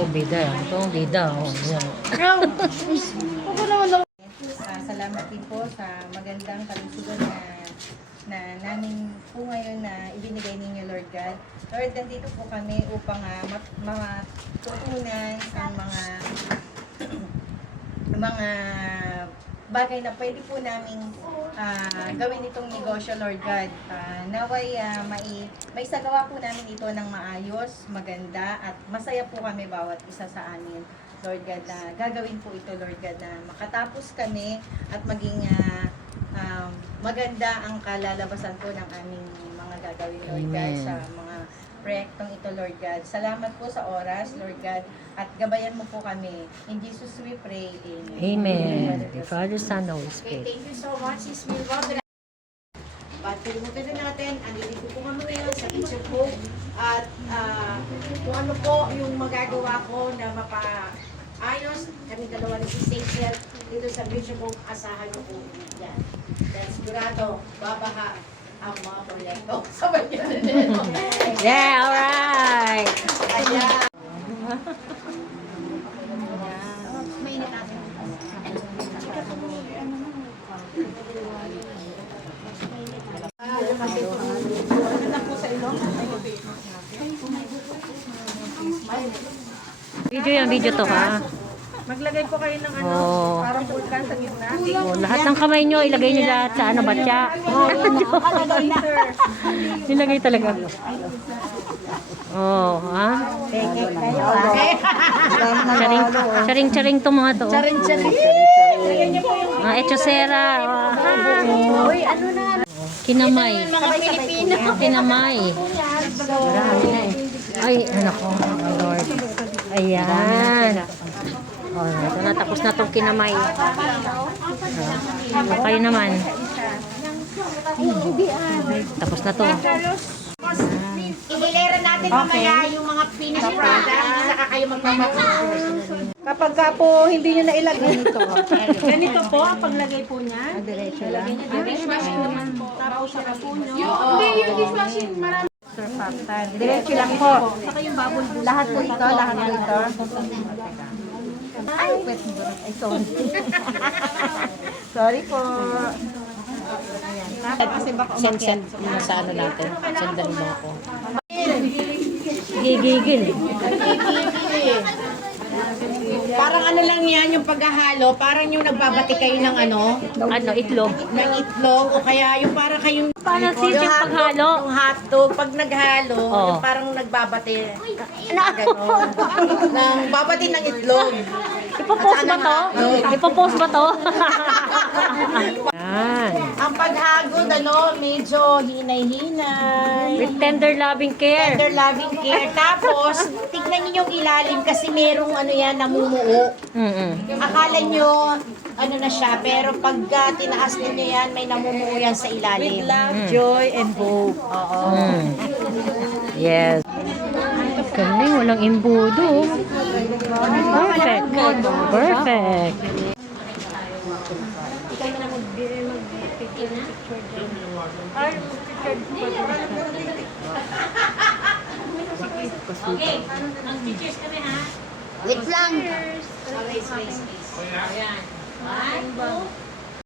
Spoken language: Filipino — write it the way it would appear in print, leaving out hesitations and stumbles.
Ito, bida. Ito ang bida. Oh, yan. Salamat din po sa magandang kalusugan na namin po ngayon na ibinigay ninyo, Lord God. Lord, nandito po kami upang matutunan ang mga bagay na pwede po namin gawin itong negosyo, Lord God. Naway may sagawa po namin ito ng maayos, maganda, at masaya po kami bawat isa sa amin, Lord God, na gagawin po ito, Lord God, na makatapos kami at maging maganda ang kalalabasan po ng aming mga gagawin, Lord God, sa mga proyektong ito, Lord God. Salamat po sa oras, Lord God, at gabayan mo po kami. In Jesus we pray. Amen. The Father, Son, Holy Okay, Spirit. thank you so much, Sis Milva. But kalimutan na natin, andito po kami ngayon sa Kitchen Hope. At kung ano po yung magagawa ko na mapaayos, kami dalawa ni Sis Rachel dito sa Kitchen Hope, asahan ko po yan. Dahil sigurado, babaha ang mga proyekto. Sabay nyo na din. Yeah, alright. Ayan. Video yan, video to ha. Maglagay po kayo ng Oh. parang pulkan sa gitna. Oh, lahat ng kamay nyo, ilagay nyo lahat sa ano, batya. Ilagay talaga. Oh, ha? Charing-charing to mga to. Charing-charing. Echosera. Uy, ano na? Kinamay. Mga Pilipino. Kinamay. Ay, anak ko. Oh, Lord. Ayan. Oh, ito na. Tapos na itong kinamay. Kayo naman. Tapos na to. Ihilera natin mamaya yung mga finished product, saka kayo magpapapos. Kapag ka po hindi nyo nailagay nito. Ganito po ang paglagay po niya. Diretso lang. Dishwashing naman po. Tapos saka po nyo. Hindi, yung dishwashing marami. Surfactant. Diretso lang po. Saka yung bubble boost. Lahat po ito, lahat po ito. Ay, wait. Ay, sorry. Sorry po. Send mo sa ano natin. Sendan mo ako. Gigigil. Parang ano lang yan, yung paghahalo, parang yung nagbabati kayo ng ano, Ano, itlog. ng itlog, o kaya yung parang kayong Paano sis yung paghalo? yung hotdog, pag naghalo, Oo. yung parang nagbabati, gano'n, ng babati ng itlog. Ipopost ba to? Ipopost ba to? Yan. Ang paghagod, ano, medyo hinay-hinay. With tender loving care. Tender loving care. Tapos, tignan niyo yung ilalim kasi merong ano yan, namumuo. Akala nyo, ano na siya, pero pag tinaas ninyo yan, may namumuo yan sa ilalim. Joy and hope. Oo. Yes. Galing, walang imbudo. Perfect. Perfect. Okay, mag-cheers kami ha. Wait lang. Race. Ayan. 1, 2,